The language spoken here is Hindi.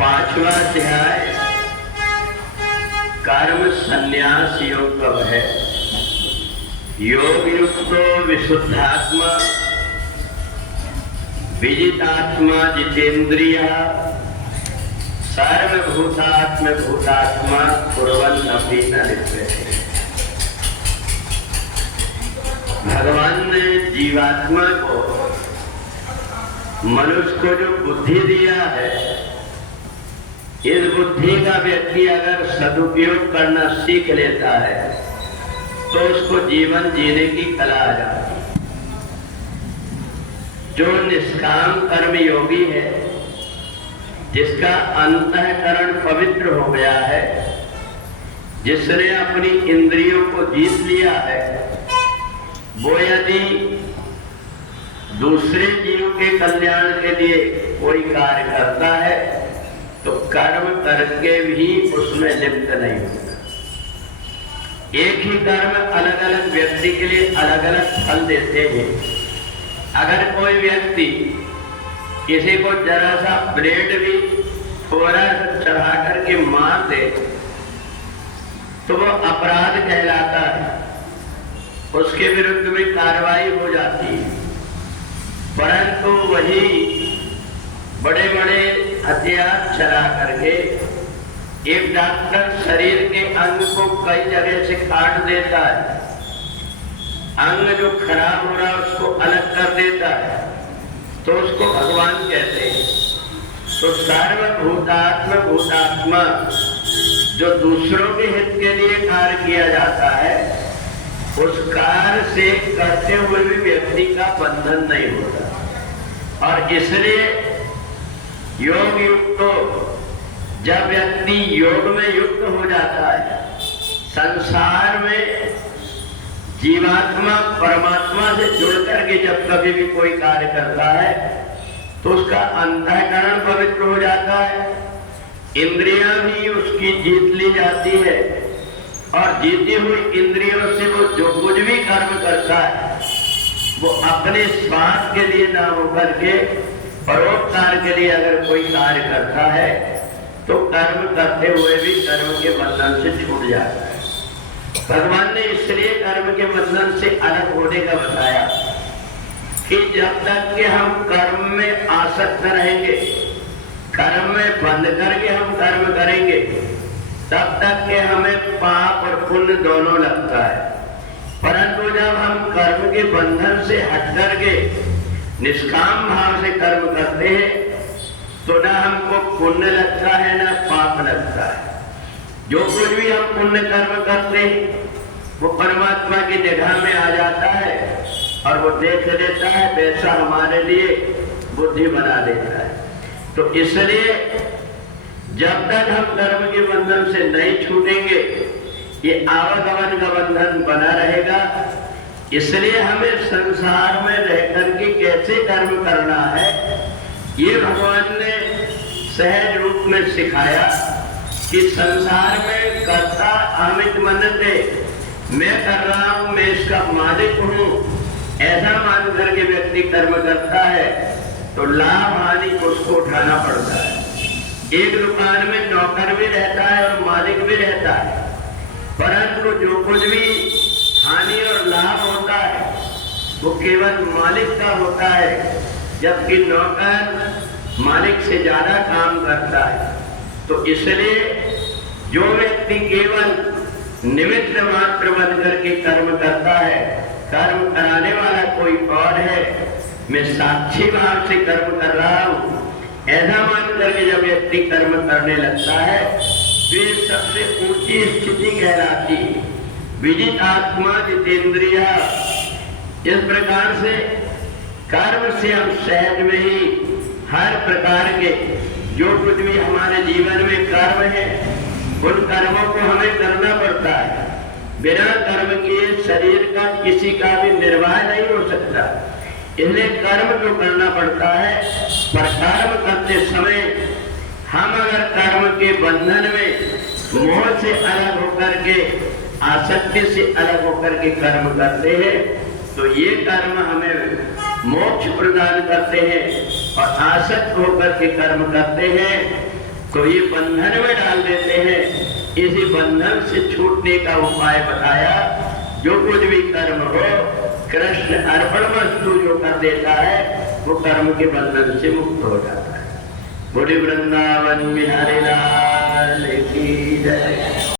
पांचवा अध्याय कर्म संन्यास योग कब है। योग युक्तो विशुद्धात्मा विजितात्मा जितेन्द्रिय सर्वभूतात्म भूतात्मा कुर्वन् अपि न लिप्यते। भगवान ने जीवात्मा को, मनुष्य को जो बुद्धि दिया है, इस बुद्धि का व्यक्ति अगर सदुपयोग करना सीख लेता है तो उसको जीवन जीने की कला आ जाती है। जो निष्काम कर्म योगी है, जिसका अंतःकरण पवित्र हो गया है, जिसने अपनी इंद्रियों को जीत लिया है, वो यदि दूसरे जीवों के कल्याण के लिए कोई कार्य करता है तो कर्म करके भी उसमें लिप्त नहीं होता। एक ही कर्म अलग अलग व्यक्ति के लिए अलग अलग फल देते हैं। अगर कोई व्यक्ति किसी को जरा सा ब्लेड भी थोड़ा सा चढ़ा करके मार दे तो वो अपराध कहलाता है, उसके विरुद्ध में कार्रवाई हो जाती है। परंतु वही बड़े बड़े हथियार चला करके एक डॉक्टर शरीर के अंग को कई जगह से काट देता है, अंग जो खराब हो रहा है उसको अलग कर देता है, तो उसको भगवान कहते हैं। तो सर्वभूतात्म भूतात्मा जो दूसरों के हित के लिए कार्य किया जाता है, उस कार्य से करते हुए भी व्यक्ति का बंधन नहीं होता। और इसलिए योग युक्तो, जब व्यक्ति योग में युक्त हो जाता है, संसार में जीवात्मा परमात्मा से जुड़ करके जब कभी भी कोई कार्य करता है तो उसका अंतःकरण पवित्र हो जाता है, इंद्रियां भी उसकी जीत ली जाती है, और जीती हुई इंद्रियों से वो जो कुछ भी कर्म करता है वो अपने स्वार्थ के लिए ना होकर के परोपकार के लिए अगर कोई कार्य करता है तो कर्म करते हुए भी कर्म के बंधन से छूट जाता है। भगवान ने इसलिए कर्म के बंधन से अलग होने का बताया कि जब तक कि हम कर्म में आसक्त रहेंगे, कर्म में बंध करके हम कर्म करेंगे, तब तक के हमें पाप और पुण्य दोनों लगता है। परंतु जब हम कर्म के बंधन से हट करके निष्काम भाव से कर्म करते हैं तो ना हमको पुण्य लगता है ना पाप लगता है। जो कुछ भी हम पुण्य कर्म करते हैं वो परमात्मा की निगाह में आ जाता है और वो देख लेता है, वैसा हमारे लिए बुद्धि बना देता है। तो इसलिए जब तक हम कर्म के बंधन से नहीं छूटेंगे, ये आवागमन का बंधन बना रहेगा। इसलिए हमें संसार में रहकर के कैसे कर्म करना है, ये भगवान ने सहज रूप में सिखाया कि संसार में कर्ता अमित मनते, मैं कर रहा हूं, मैं इसका मालिक हूं, ऐसा मान करके व्यक्ति कर्म करता है तो लाभ हानि उसको उठाना पड़ता है। एक दुकान में नौकर भी रहता है और मालिक भी रहता है, परंतु जो कुछ भी हानि और लाभ होता है वो केवल मालिक का होता है, जबकि नौकर मालिक से ज्यादा काम करता है। तो इसलिए जो व्यक्ति केवल निमित्त मात्र बन करके कर्म करता है, कर्म कराने वाला कोई और है, मैं साक्षी भाव से कर्म कर रहा हूं, ऐसा मान करके जब व्यक्ति कर्म करने लगता है वे सबसे ऊंची स्थिति कहलाती है। विजित आत्मा जितेन्द्रिय। इस प्रकार से कर्म से हम सहज में ही हर प्रकार के जो कुछ भी हमारे जीवन में कर्म है उन कर्मों को हमें करना पड़ता है। बिना कर्म के शरीर का किसी का भी निर्वाह नहीं हो सकता, इसलिए कर्म तो करना पड़ता है। पर कर्म करते समय हम अगर कर्म के बंधन में मोह से अलग होकर के, आसक्ति से अलग होकर के कर्म करते हैं तो ये कर्म हमें मोक्ष प्रदान करते हैं, और आसक्त होकर के कर्म करते हैं को ये बंधन में डाल देते हैं। इसी बंधन से छूटने का उपाय बताया। जो कुछ भी कर्म हो कृष्ण अर्पण वस्तु जो कर देता है वो कर्म के बंधन से मुक्त हो जाता है। बोले वृंदावन बिहारी लाल